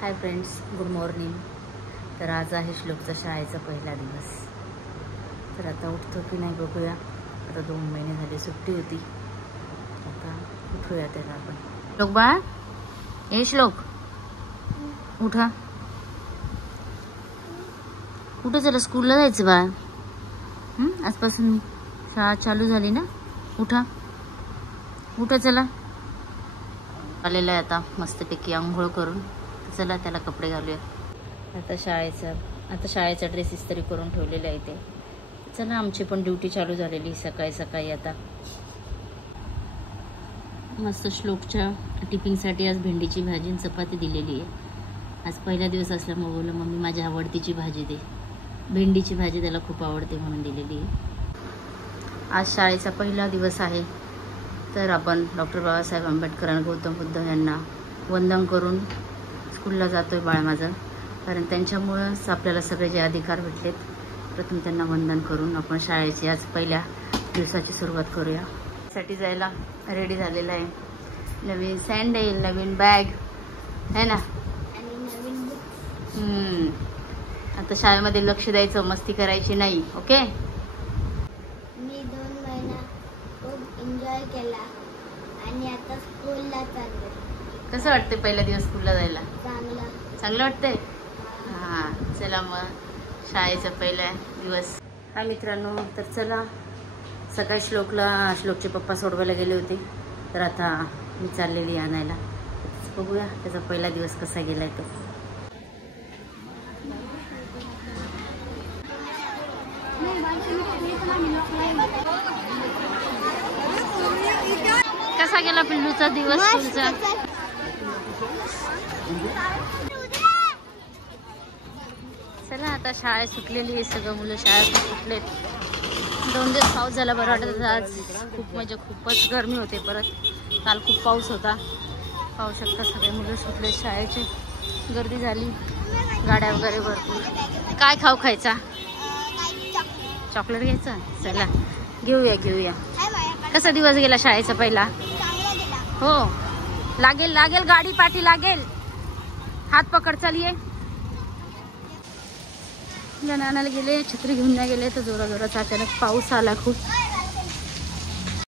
Hi friends, good morning. तर आज आहे श्लोकचा शाळेचा पहिला दिवस। तर आता उठतो की नाही बघूया। आता 2 महिने झाले सुट्टी होती, आता उठूया त्याला आपण। श्लोक बाळा, ए श्लोक उठा, कुठं चला स्कूलला जायचं बाळा। आजपासून शाळा चालू झाली ना, उठा उठा चला। आलेला आहे आता मस्तपैकी आंघोळ करून, चला त्याला कपडे घालूया। आता शाळेचा ड्रेस इस्त्री करून ठेवलेला आहे ते। चला, आमची पण ड्युटी चालू झालेली सकाळी सकाळी। आता मस्त श्लोकच्या टिफिनसाठी आज भेंडीची भाजी आणि चपाती दिलेली आहे। आज पहिला दिवस असल्यामुळे बोललो मम्मी माझी आवडतीची भाजी दे, भेंडीची भाजी त्याला खूप आवडते म्हणून दिलेली आहे। आज शाळेचा पहिला दिवस आहे, तर आपण डॉक्टर बाबासाहेब आंबेडकर आणि गौतम बुद्ध यांना वंदन करून स्कूलला जातोय बाळा माझं, कारण त्यांच्यामुळंच आपल्याला सगळे जे अधिकार भेटलेत। प्रथम त्यांना वंदन करून आपण शाळेची आज पहिल्या दिवसाची सुरुवात करूया। साठी जायला रेडी झालेला आहे, नवीन सँडल, नवीन बॅग है ना, आणि नवीन बुक। आता शाळेमध्ये लक्ष द्यायचं, मस्ती करायची नाही, ओके। मी 2 महिना खूप एन्जॉय केला आणि आता स्कूलला चालले। कसं वाटते पहिला दिवस स्कूलला जायला? चांगलं वाटतंय। हां, चला मग शाळेचा पहिला दिवस। हा मित्रांनो, तर चला सकाळी श्लोकचे पप्पा सोडवायला गेले होते, तर आता मी चाललेली आणायला। बघूया त्याचा पहिला दिवस कसा गेलाय तो। कसा गेला पिल्लूचा दिवस स्कूलचा? चला, आता शाळा सुटलेली आहे, सगळं मुलं शाळेत सुटलेत। 2 दिवस पाऊस झाला, बरं वाटत। आज खूप म्हणजे खूपच गरमी होते, परत काल खूप पाऊस होता। पाहू शकता सगळे मुलं सुटले शाळेचे, गर्दी झाली, गाड्या वगैरे भरपूर। काय खायचा? चॉकलेट घ्यायचं? चला घेऊया। कसा दिवस गेला शाळेचा पहिला? हो, लागेल गाडी पाठी लागेल, हात पकड, चलिये। नानाला गेले, छत्री घेऊन नाही गेले, तर जोराचा अचानक पाऊस आला खूप।